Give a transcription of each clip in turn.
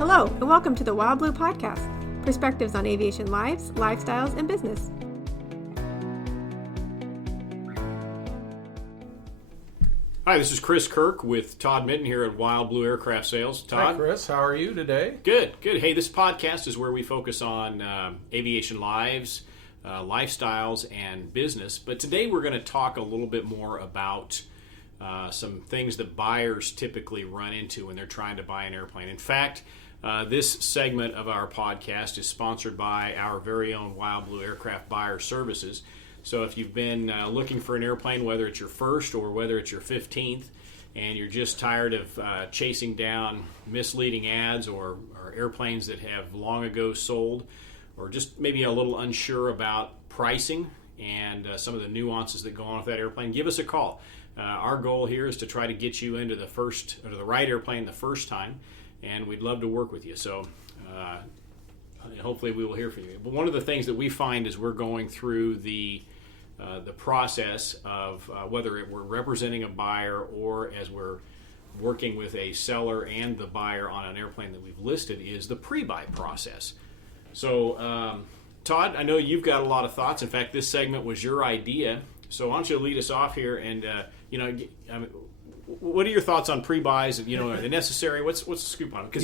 Hello, and welcome to the Wild Blue Podcast, perspectives on aviation lives, lifestyles, and business. Hi, this is Chris Kirk with Todd Mitten here at Wild Blue Aircraft Sales. Todd? Hi, Chris. How are you today? Good. Hey, this podcast is where we focus on aviation lives, lifestyles, and business. But today we're going to talk a little bit more about some things that buyers typically run into when they're trying to buy an airplane. In fact, this segment of our podcast is sponsored by our very own Wild Blue Aircraft Buyer Services. So if you've been looking for an airplane, whether it's your first or whether it's your 15th, and you're just tired of chasing down misleading ads or airplanes that have long ago sold, or just maybe a little unsure about pricing and some of the nuances that go on with that airplane, give us a call. Our goal here is to try to get you into the right airplane the first time, and we'd love to work with you. So hopefully we will hear from you. But one of the things that we find as we're going through the process of whether we're representing a buyer or as we're working with a seller and the buyer on an airplane that we've listed is the pre-buy process. So Todd, I know you've got a lot of thoughts. In fact, this segment was your idea. So why don't you lead us off here and what are your thoughts on pre-buys? Are they necessary? What's the scoop on it?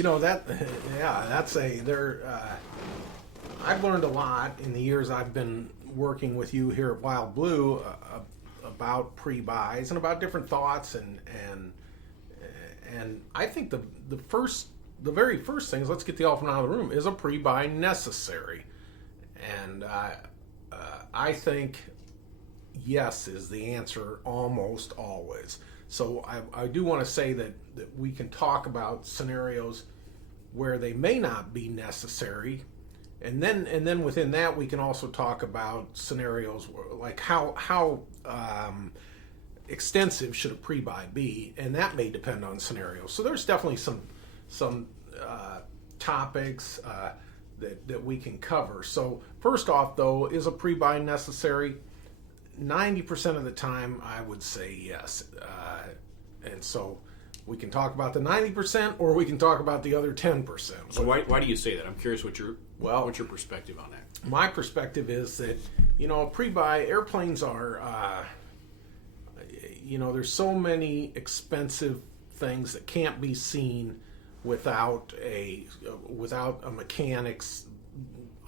I've learned a lot in the years I've been working with you here at Wild Blue about pre-buys and about different thoughts and I think the very first thing is, let's get the elephant out of the room, is a pre-buy necessary? And I think yes is the answer almost always. So I do want to say that we can talk about scenarios where they may not be necessary, and then within that we can also talk about scenarios like how extensive should a pre-buy be, and that may depend on scenarios. So there's definitely some topics that we can cover. So first off, though, is a pre-buy necessary? 90% of the time, I would say yes. And so we can talk about the 90%, or we can talk about the other 10%. So why do you say that? I'm curious what's your perspective on that? My perspective is that, pre-buy airplanes are, there's so many expensive things that can't be seen without a mechanic's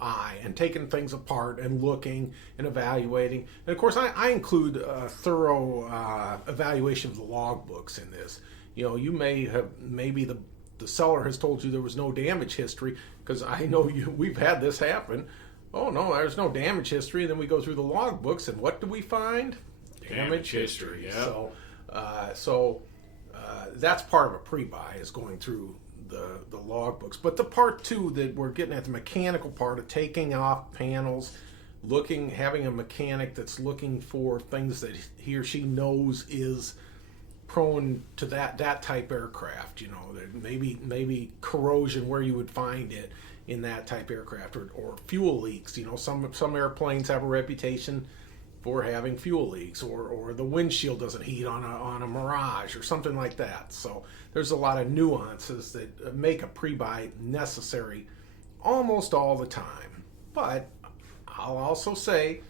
eye, and taking things apart and looking and evaluating. And of course I include a thorough evaluation of the logbooks in this. You may have, maybe the seller has told you there was no damage history, because I know we've had this happen. Oh no, there's no damage history. And then we go through the logbooks, and what do we find? Damage history. Yeah. So that's part of a pre-buy, is going through the logbooks. But the part two that we're getting at, the mechanical part of taking off panels, having a mechanic that's looking for things that he or she knows is prone to that type aircraft, maybe corrosion where you would find it in that type aircraft, or fuel leaks. Some airplanes have a reputation for having fuel leaks, or the windshield doesn't heat on a Mirage or something like that. So there's a lot of nuances that make a pre-buy necessary almost all the time. But I'll also say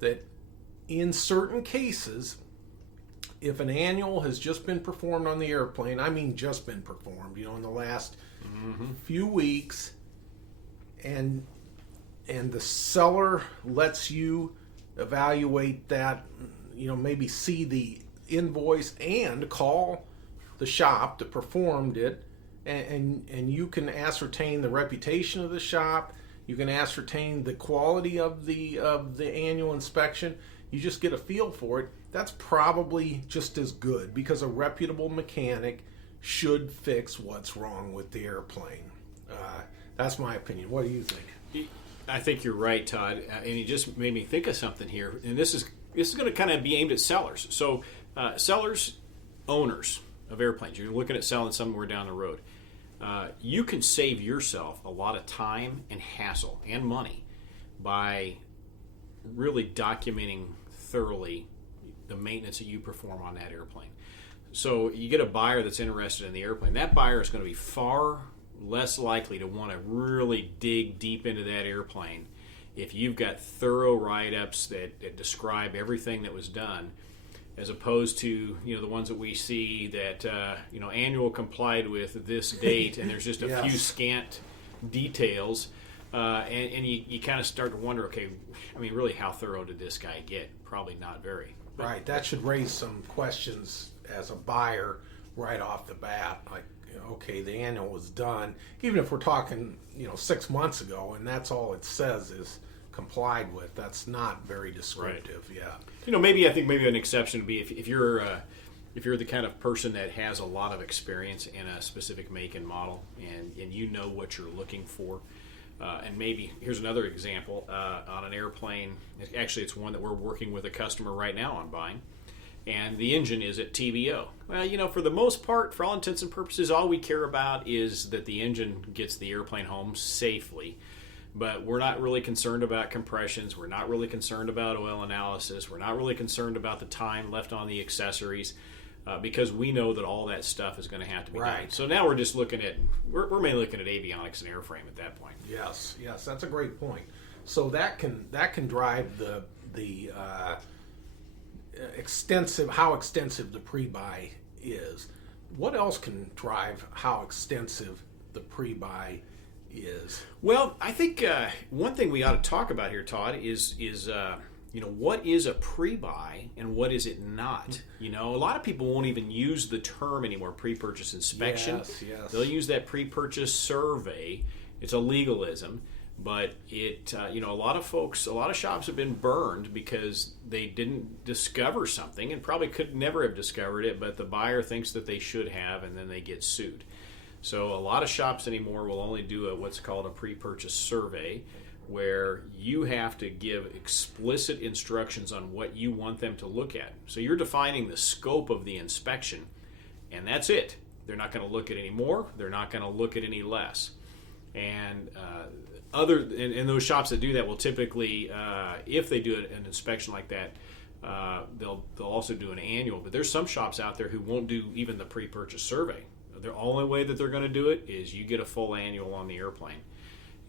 that in certain cases, if an annual has just been performed on the airplane, I mean just been performed, in the last few weeks, and the seller lets you evaluate that, maybe see the invoice and call the shop that performed it, and you can ascertain the reputation of the shop, you can ascertain the quality of the annual inspection, you just get a feel for it. That's probably just as good, because a reputable mechanic should fix what's wrong with the airplane. That's my opinion. What do you think? I think you're right, Todd, and you just made me think of something here. And this is going to kind of be aimed at sellers. So sellers, owners of airplanes, you're looking at selling somewhere down the road. You can save yourself a lot of time and hassle and money by really documenting thoroughly the maintenance that you perform on that airplane. So you get a buyer that's interested in the airplane. That buyer is going to be far less likely to want to really dig deep into that airplane if you've got thorough write-ups that describe everything that was done, as opposed to the ones that we see that annual complied with this date and there's just a Yes. few scant details, and you kind of start to wonder, okay, I mean, really, how thorough did this guy get? Probably not very. Right. That should raise some questions as a buyer right off the bat. Like, okay, the annual was done, even if we're talking 6 months ago, and that's all it says is complied with. That's not very descriptive. Right. Yeah. Maybe an exception would be if you're the kind of person that has a lot of experience in a specific make and model, and you know what you're looking for. And maybe here's another example on an airplane. Actually, it's one that we're working with a customer right now on buying, and the engine is at TBO. Well, for the most part, for all intents and purposes, all we care about is that the engine gets the airplane home safely. But we're not really concerned about compressions. We're not really concerned about oil analysis. We're not really concerned about the time left on the accessories, because we know that all that stuff is going to have to be done. So now we're just we're mainly looking at avionics and airframe at that point. Yes, that's a great point. So that can drive the how extensive the pre-buy is. What else can drive how extensive the pre-buy is? Well, I think one thing we ought to talk about here, Todd, is what is a pre-buy and what is it not? A lot of people won't even use the term anymore, pre-purchase inspection. Yes. They'll use that pre-purchase survey. It's a legalism, but a lot of shops have been burned because they didn't discover something and probably could never have discovered it, but the buyer thinks that they should have, and then they get sued. So a lot of shops anymore will only do what's called a pre-purchase survey, where you have to give explicit instructions on what you want them to look at. So you're defining the scope of the inspection, and that's it. They're not going to look at any more. They're not going to look at any less. And those shops that do that will typically, if they do an inspection like that, they'll also do an annual. But there's some shops out there who won't do even the pre-purchase survey. The only way that they're going to do it is you get a full annual on the airplane.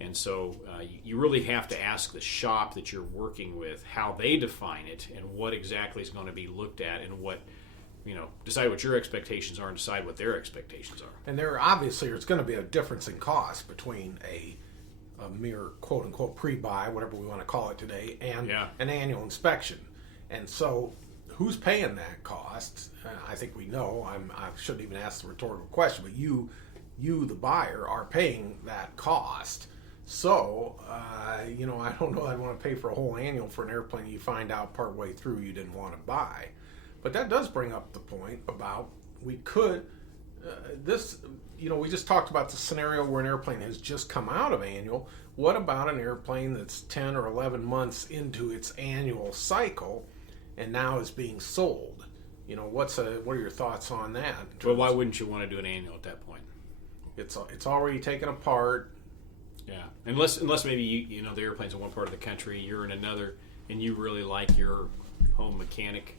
And so you really have to ask the shop that you're working with how they define it and what exactly is going to be looked at, and decide what your expectations are and decide what their expectations are. And there's going to be a difference in cost between a mere quote-unquote pre-buy, whatever we want to call it today, and an annual inspection. And so who's paying that cost? I think we know. I shouldn't even ask the rhetorical question, but you, the buyer, are paying that cost. So, I don't know I'd want to pay for a whole annual for an airplane you find out partway through you didn't want to buy. But that does bring up the point about we just talked about the scenario where an airplane has just come out of annual. What about an airplane that's 10 or 11 months into its annual cycle and now is being sold? What are your thoughts on that? Well, why wouldn't you want to do an annual at that point? It's already taken apart. Yeah, unless maybe the airplane's in one part of the country, you're in another, and you really like your home mechanic,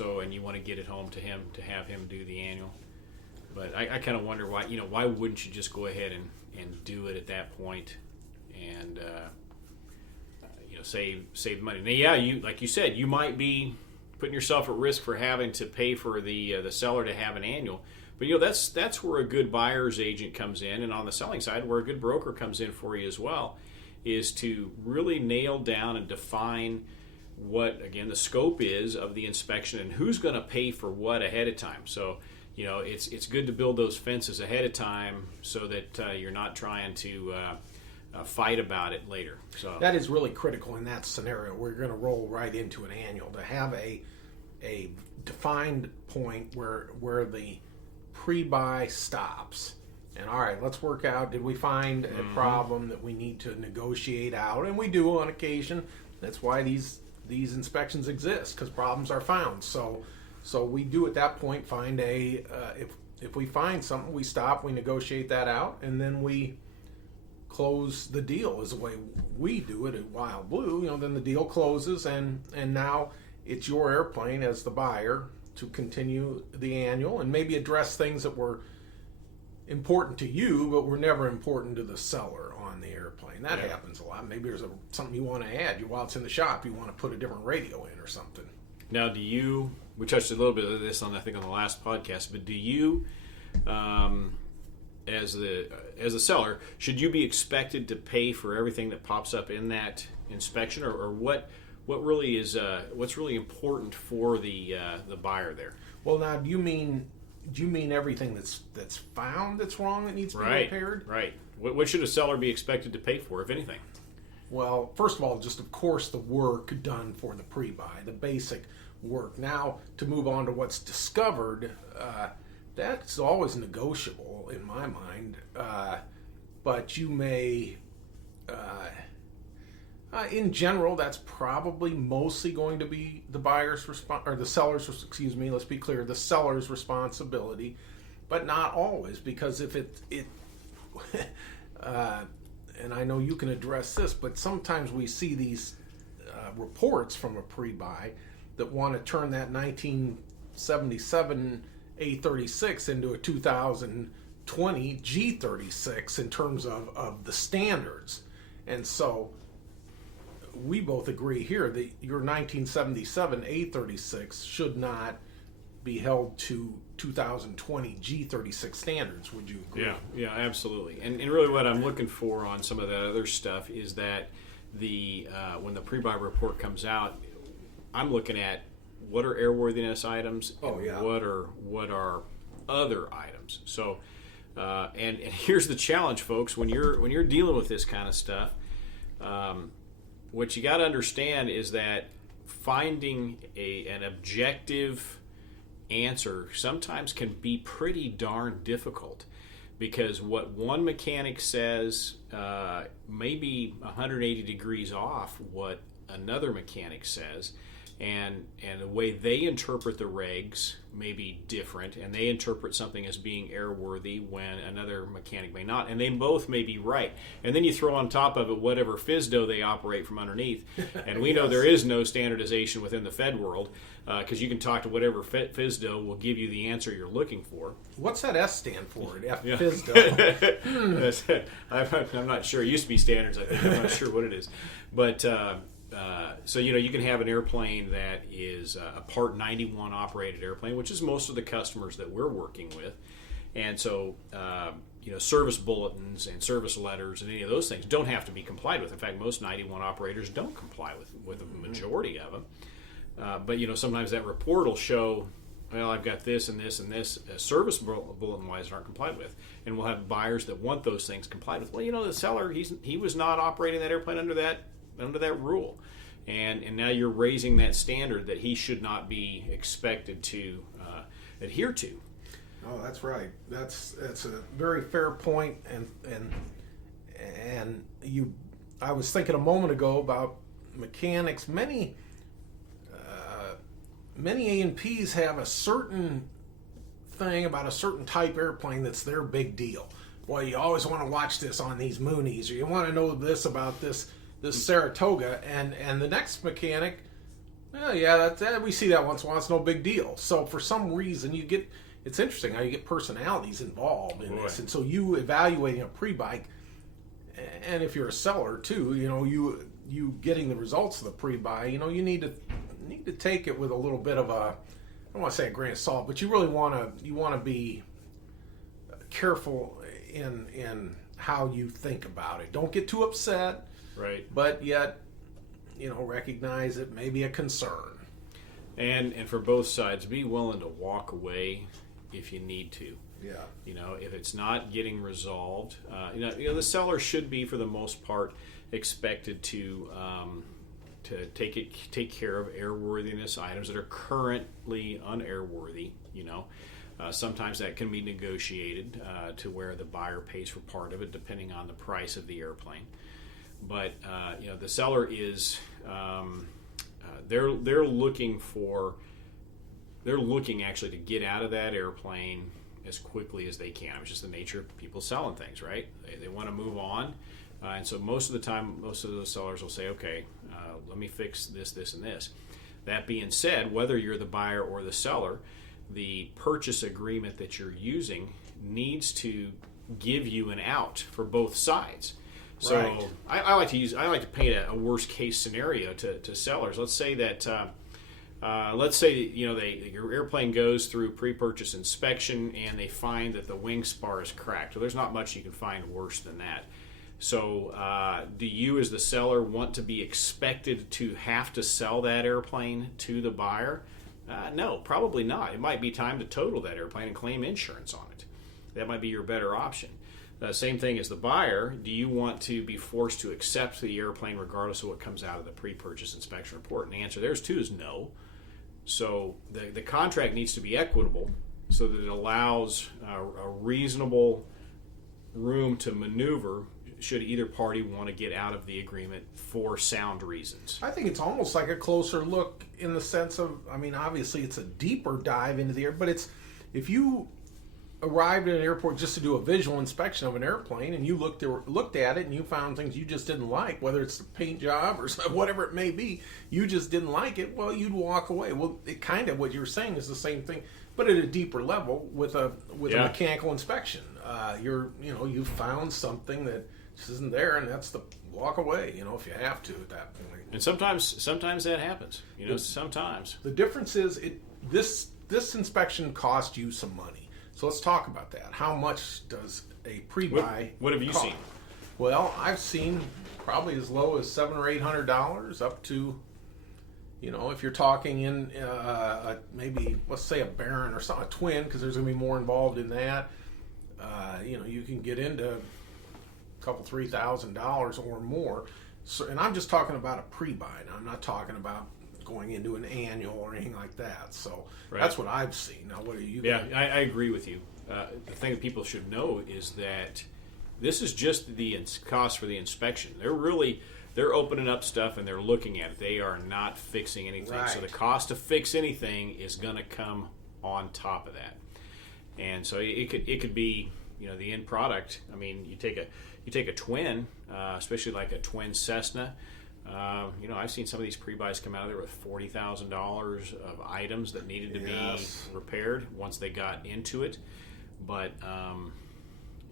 and you want to get it home to him to have him do the annual. But I kind of wonder why wouldn't you just go ahead and do it at that point, and save money. Now, you like you said, you might be putting yourself at risk for having to pay for the seller to have an annual. But that's where a good buyer's agent comes in, and on the selling side, where a good broker comes in for you as well, is to really nail down and define what, again, the scope is of the inspection and who's going to pay for what ahead of time. So, it's good to build those fences ahead of time so that you're not trying to fight about it later. So that is really critical in that scenario. We're going to roll right into an annual to have a defined point where the pre-buy stops. And all right, let's work out, did we find a problem that we need to negotiate out? And we do on occasion. That's why these inspections exist, because problems are found. So we do at that point find if we find something, we stop, we negotiate that out, and then we close the deal is the way we do it at Wild Blue. Then the deal closes, and now it's your airplane as the buyer to continue the annual and maybe address things that were important to you, but were never important to the seller on the airplane. That happens a lot. Maybe there's something you want to add. While it's in the shop, you want to put a different radio in or something. Now, we touched a little bit of this I think on the last podcast, but do you, as a seller, should you be expected to pay for everything that pops up in that inspection, or what really is what's really important for the buyer there? Well, now do you mean everything that's found that's wrong that needs to be repaired? Right. What should a seller be expected to pay for, if anything? Well, first of all, just of course the work done for the pre-buy, the basic work. Now, to move on to what's discovered, that's always negotiable in my mind. But you may, in general, that's probably mostly going to be the buyer's or the seller's. Excuse me. Let's be clear: the seller's responsibility, but not always, because if it and I know you can address this, but sometimes we see these reports from a pre-buy that want to turn that 1977 A36 into a 2020 G36 in terms of the standards. And so we both agree here that your 1977 A36 should not be held to 2020 G36 standards. Would you agree? Yeah, absolutely. And really what I'm looking for on some of that other stuff is that when the pre-buy report comes out, I'm looking at what are airworthiness items and what are other items. So and here's the challenge, folks, when you're dealing with this kind of stuff, what you got to understand is that finding an objective answer sometimes can be pretty darn difficult, because what one mechanic says may be 180 degrees off what another mechanic says, and the way they interpret the regs may be different, and they interpret something as being airworthy when another mechanic may not, and they both may be right. And then you throw on top of it whatever FSDO they operate from underneath, and we know there is no standardization within the Fed world, because you can talk to whatever FSDO will give you the answer you're looking for. What's that S stand for? FSDO. I'm not sure. It used to be standards, I think. I'm not sure what it is. But so, you can have an airplane that is a Part 91 operated airplane, which is most of the customers that we're working with. And so, service bulletins and service letters and any of those things don't have to be complied with. In fact, most 91 operators don't comply with a majority of them. But sometimes that report will show, well, I've got this and this and this service bulletin-wise aren't complied with, and we'll have buyers that want those things complied with. Well, the seller, he was not operating that airplane under that rule, and now you're raising that standard that he should not be expected to adhere to. Oh, that's right. That's a very fair point, and I was thinking a moment ago about mechanics. Many A&Ps have a certain thing about a certain type airplane that's their big deal. Well, you always want to watch this on these Moonies, or you want to know this about this Saratoga, and the next mechanic, we see that once in a while. It's no big deal. So for some reason, it's interesting how you get personalities involved in this, and so you evaluating a pre-buy, and if you're a seller too, you getting the results of the pre-buy, you need to take it with a little bit of I don't want to say a grain of salt, but you really want to be careful in how you think about it. Don't get too upset. Right. But yet, recognize it may be a concern. And for both sides, be willing to walk away if you need to. Yeah. If it's not getting resolved, the seller should be, for the most part, expected to take care of airworthiness items that are currently unairworthy. Sometimes that can be negotiated to where the buyer pays for part of it, depending on the price of the airplane. But the seller is they're looking actually to get out of that airplane as quickly as they can. It's just the nature of people selling things, right? They want to move on, and so most of the time, most of those sellers will say, okay, let me fix this, this, and this. That being said, whether you're the buyer or the seller, the purchase agreement that you're using needs to give you an out for both sides. So Right. I like to paint a worst case scenario to sellers. Let's say that your airplane goes through pre-purchase inspection and they find that the wing spar is cracked. Well, there's not much you can find worse than that. So do you as the seller want to be expected to have to sell that airplane to the buyer? No, probably not. It might be time to total that airplane and claim insurance on it. That might be your better option. Same thing as the buyer. Do you want to be forced to accept the airplane regardless of what comes out of the pre-purchase inspection report? And the answer there too is no. So the contract needs to be equitable so that it allows a reasonable room to maneuver should either party want to get out of the agreement for sound reasons. I think it's almost like a closer look in the sense of, I mean, obviously it's a deeper dive into the air, but it's, if you arrived at an airport just to do a visual inspection of an airplane and you looked at it and you found things you just didn't like, whether it's the paint job or whatever it may be, you just didn't like it, well, you'd walk away. Well, it kind of, what you're saying is the same thing, but at a deeper level with a mechanical inspection. You found something that just isn't there, and that's the walk away, if you have to at that point. And sometimes that happens. Sometimes. The difference is this inspection cost you some money. So let's talk about that. How much does a pre-buy What have you cost? seen? Well, I've seen probably as low as $700 or $800 up to, if you're talking in maybe, let's say a Baron or something, a twin, because there's going to be more involved in that. You can get into a couple $3,000 or more. So, and I'm just talking about a pre-buy. Now, I'm not talking about going into an annual or anything like that. So That's what I've seen. Now, what are you? Yeah, I agree with you. The thing that people should know is that this is just the cost for the inspection. They're opening up stuff and they're looking at it. They are not fixing anything. Right. So the cost to fix anything is going to come on top of that. And so it could be the end product. I mean, you take a twin, especially like a twin Cessna. I've seen some of these pre-buys come out of there with $40,000 of items that needed to be repaired once they got into it. But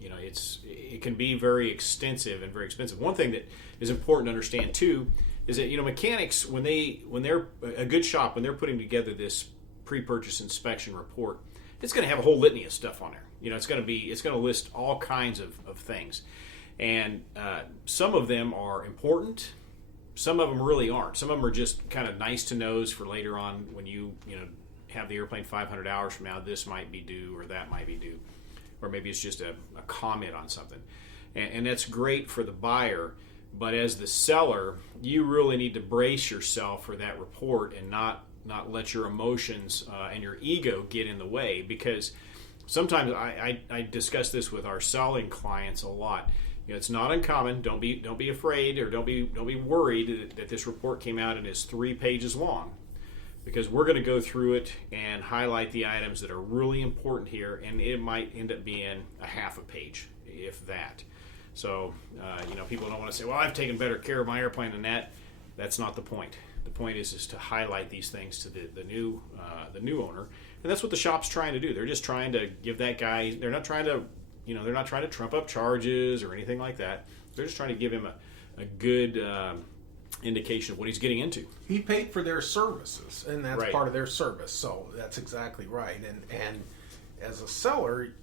it can be very extensive and very expensive. One thing that is important to understand too is that mechanics when they're a good shop, when they're putting together this pre-purchase inspection report, it's going to have a whole litany of stuff on there. It's going to list all kinds of things, and some of them are important. Some of them really aren't. Some of them are just kind of nice to knows for later on when you have the airplane 500 hours from now. This might be due or that might be due, or maybe it's just a comment on something, and that's great for the buyer. But as the seller, you really need to brace yourself for that report and not let your emotions and your ego get in the way, because sometimes I discuss this with our selling clients a lot. It's not uncommon. Don't be afraid or don't be worried that this report came out and is 3 pages long, because we're going to go through it and highlight the items that are really important here, and it might end up being a half a page, if that. So people don't want to say, well, I've taken better care of my airplane than that. That's not the point. The point is to highlight these things to the new owner, and that's what the shop's trying to do. They're just trying to give that guy. They're not trying to trump up charges or anything like that. They're just trying to give him a good indication of what he's getting into. He paid for their services, and that's Right. part of their service. So that's exactly right. And as a seller,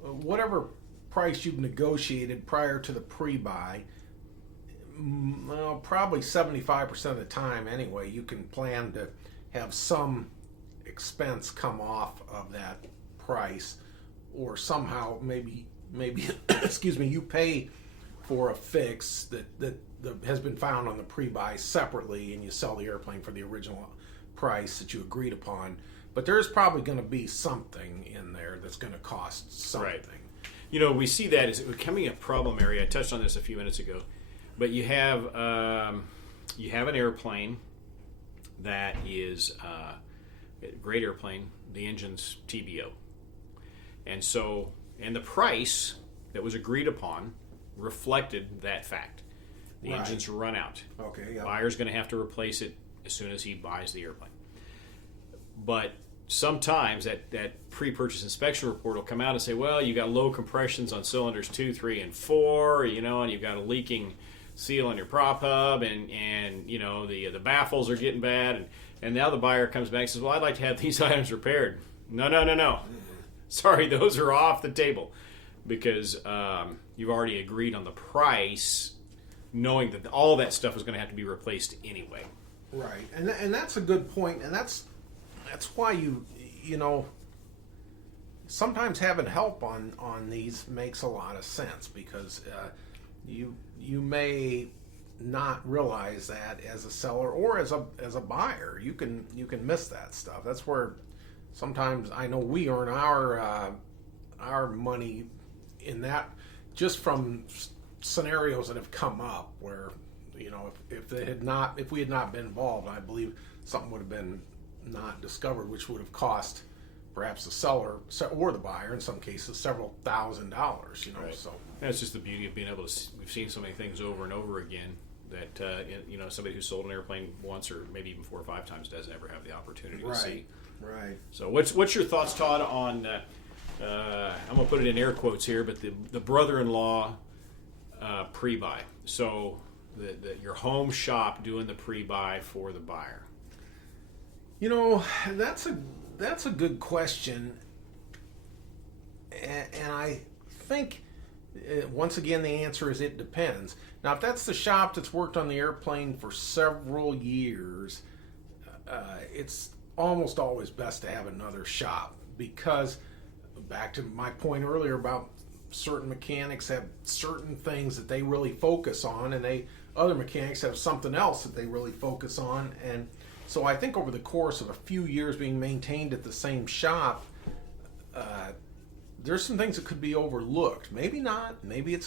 whatever price you've negotiated prior to the pre-buy, probably 75% of the time anyway, you can plan to have some expense come off of that price, or somehow maybe excuse me, you pay for a fix that has been found on the pre-buy separately, and you sell the airplane for the original price that you agreed upon. But there's probably going to be something in there that's going to cost something. Right. We see that as becoming a problem area. I touched on this a few minutes ago, but you have an airplane that is a great airplane. The engine's TBO, and the price that was agreed upon reflected that fact. The Right. engine's run out. Okay. Yeah. Buyer's going to have to replace it as soon as he buys the airplane. But sometimes that pre-purchase inspection report will come out and say, well, you got low compressions on cylinders 2, 3, and 4, and you've got a leaking seal on your prop hub, and the baffles are getting bad, and now the buyer comes back and says, well, I'd like to have these items repaired. No. Sorry, those are off the table, because you've already agreed on the price, knowing that all that stuff is going to have to be replaced anyway. Right, and that's a good point, and that's why you sometimes having help on these makes a lot of sense, because you may not realize that as a seller or as a buyer, you can miss that stuff. That's where sometimes I know we earn our money in that, just from scenarios that have come up where if we had not been involved, I believe something would have been not discovered, which would have cost perhaps the seller or the buyer in some cases several $1,000s. Right. So that's just the beauty of being able to. We've seen so many things over and over again that somebody who sold an airplane once or maybe even 4 or 5 times doesn't ever have the opportunity to see. Right. So what's your thoughts, Todd, on I'm going to put it in air quotes here, but the brother-in-law pre-buy. So your home shop doing the pre-buy for the buyer. That's a good question, and I think once again the answer is it depends. Now, if that's the shop that's worked on the airplane for several years, it's almost always best to have another shop, because back to my point earlier about certain mechanics have certain things that they really focus on, and other mechanics have something else that they really focus on. And so I think over the course of a few years being maintained at the same shop, there's some things that could be overlooked. Maybe not. Maybe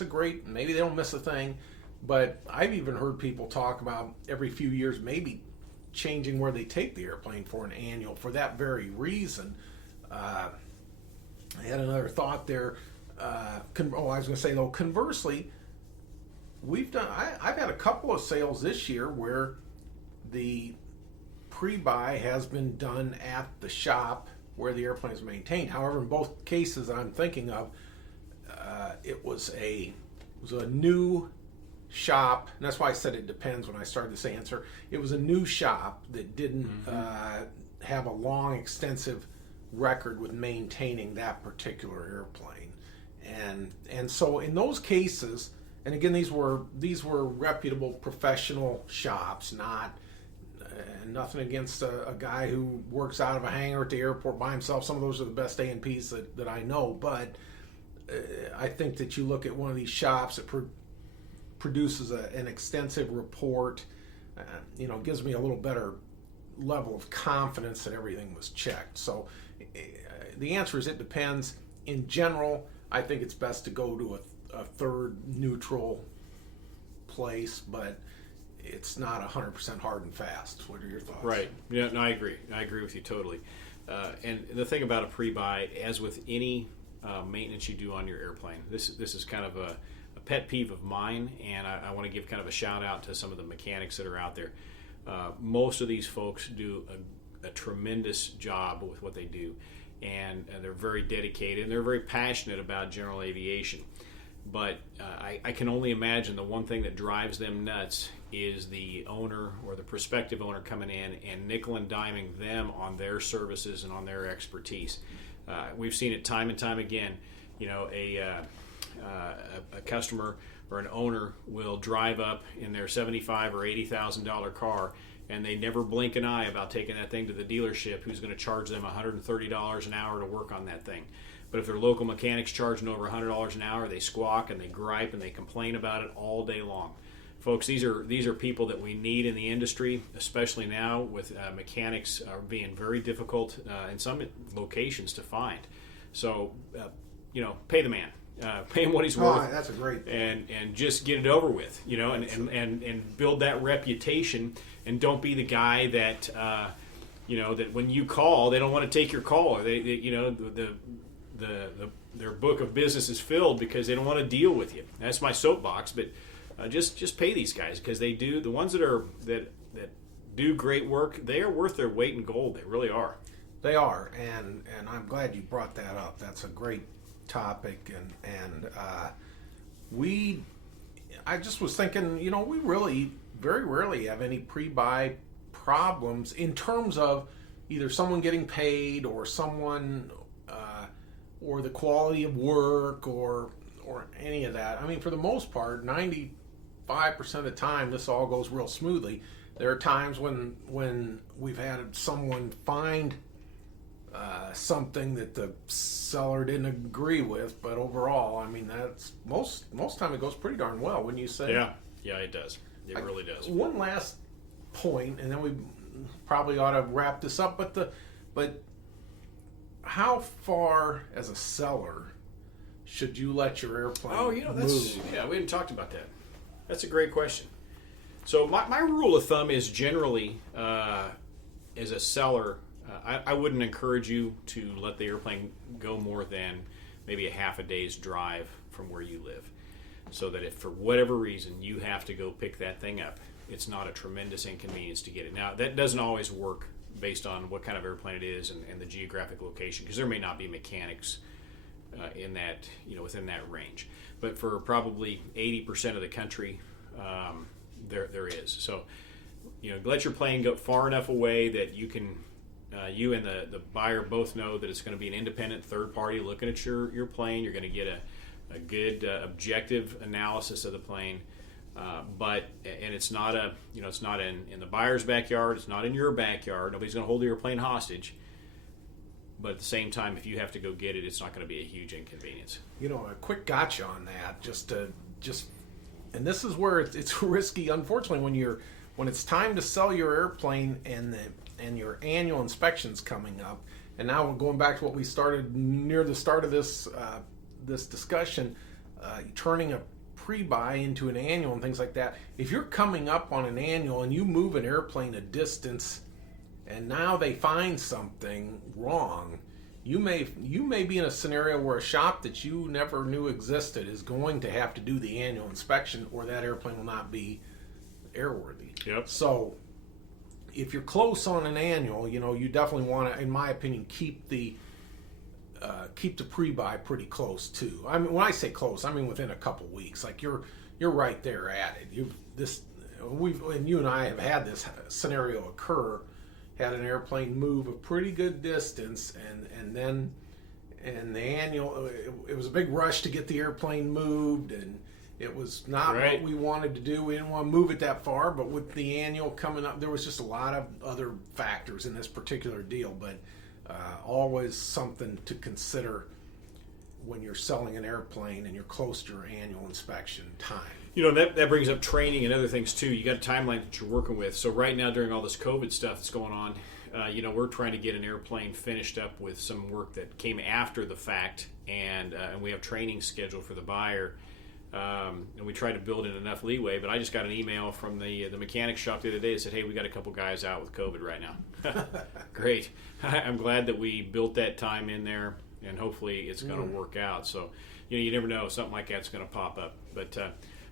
maybe they don't miss a thing. But I've even heard people talk about every few years maybe changing where they take the airplane for an annual for that very reason. I had another thought there. I was going to say, though, conversely, I've had a couple of sales this year where the pre-buy has been done at the shop where the airplane is maintained. However, in both cases I'm thinking of, it was a new shop, and that's why I said it depends when I started this answer. It was a new shop that didn't have a long, extensive record with maintaining that particular airplane, and so in those cases, and again, these were reputable professional shops, not nothing against a guy who works out of a hangar at the airport by himself. Some of those are the best A&Ps that I know, but I think that you look at one of these shops that produces an extensive report, gives me a little better level of confidence that everything was checked. So the answer is it depends. In general, I think it's best to go to a third neutral place, but it's not 100% hard and fast. What are your thoughts? Right. Yeah, no, I agree. I agree with you totally. And the thing about a pre-buy, as with any maintenance you do on your airplane, this is kind of a pet peeve of mine, and I want to give kind of a shout out to some of the mechanics that are out there. Most of these folks do a tremendous job with what they do, and they're very dedicated, and they're very passionate about general aviation. But I can only imagine the one thing that drives them nuts is the owner or the prospective owner coming in and nickel and diming them on their services and on their expertise. We've seen it time and time again. A customer or an owner will drive up in their $75,000 or $80,000 car, and they never blink an eye about taking that thing to the dealership, who's going to charge them $130 an hour to work on that thing. But if their local mechanic's charging over $100 an hour, they squawk and they gripe and they complain about it all day long. Folks, these are people that we need in the industry, especially now with mechanics being very difficult in some locations to find. So, pay the man. Pay him what he's worth. That's a great point. And just get it over with, and build that reputation, and don't be the guy that that when you call, they don't want to take your call, or their book of business is filled because they don't want to deal with you. That's my soapbox, but just pay these guys, because they do. The ones that do great work, they are worth their weight in gold. They really are. They are, and I'm glad you brought that up. That's a great topic, and I just was thinking, we really very rarely have any pre-buy problems in terms of either someone getting paid or someone or the quality of work or any of that. I mean, for the most part, 95% of the time, this all goes real smoothly. There are times when we've had someone find something that the seller didn't agree with, but overall, I mean, that's most time it goes pretty darn well, wouldn't you say? Yeah, it does. It really does. One last point, and then we probably ought to wrap this up. But how far, as a seller, should you let your airplane move? Yeah, we hadn't talked about that. That's a great question. So my rule of thumb is generally, as a seller, I wouldn't encourage you to let the airplane go more than maybe a half a day's drive from where you live. So that if for whatever reason you have to go pick that thing up, it's not a tremendous inconvenience to get it. Now, that doesn't always work based on what kind of airplane it is and the geographic location, because there may not be mechanics in that, within that range. But for probably 80% of the country, there is. So, let your plane go far enough away that you can, you and the buyer both know that it's going to be an independent third party looking at your plane. You're going to get a good objective analysis of the plane. But it's not it's not in the buyer's backyard. It's not in your backyard. Nobody's going to hold the airplane hostage. But at the same time, if you have to go get it, it's not going to be a huge inconvenience. A quick gotcha on that. And this is where it's risky. Unfortunately, when it's time to sell your airplane and your annual inspection's coming up, and now we're going back to what we started near the start of this discussion, turning a pre-buy into an annual and things like that. If you're coming up on an annual and you move an airplane a distance and now they find something wrong, you may be in a scenario where a shop that you never knew existed is going to have to do the annual inspection, or that airplane will not be airworthy. Yep. So if you're close on an annual, you definitely want to, in my opinion, keep the pre-buy pretty close too. I mean, when I say close, I mean within a couple weeks. Like you're right there at it. You and I have had this scenario occur. Had an airplane move a pretty good distance, and the annual, it was a big rush to get the airplane moved, and it was not what we wanted to do. We didn't want to move it that far, but with the annual coming up, there was just a lot of other factors in this particular deal. But always something to consider when you're selling an airplane and you're close to your annual inspection time. That brings up training and other things too. You got a timeline that you're working with. So right now, during all this COVID stuff that's going on, we're trying to get an airplane finished up with some work that came after the fact, and we have training scheduled for the buyer. And we try to build in enough leeway, but I just got an email from the mechanic shop the other day that said, hey, we got a couple guys out with COVID right now. Great. I'm glad that we built that time in there, and hopefully it's going to work out. So, you never know, something like that's going to pop up. But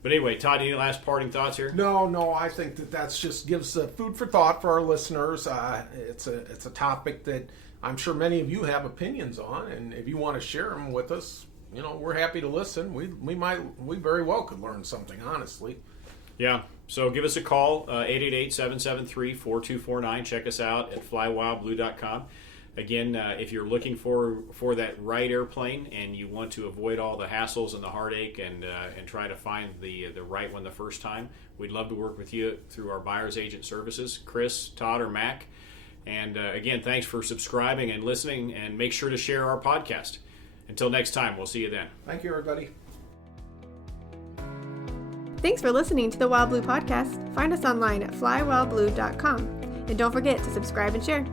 anyway, Todd, any last parting thoughts here? No, I think that's just gives food for thought for our listeners. It's a topic that I'm sure many of you have opinions on, and if you want to share them with us, we're happy to listen. We very well could learn something, honestly. Yeah. So give us a call, 888-773-4249. Check us out at flywildblue.com. Again, if you're looking for that right airplane and you want to avoid all the hassles and the heartache and try to find the right one the first time, we'd love to work with you through our buyer's agent services, Chris, Todd, or Mac. And again, thanks for subscribing and listening, and make sure to share our podcast. Until next time, we'll see you then. Thank you, everybody. Thanks for listening to the Wild Blue Podcast. Find us online at flywildblue.com. And don't forget to subscribe and share.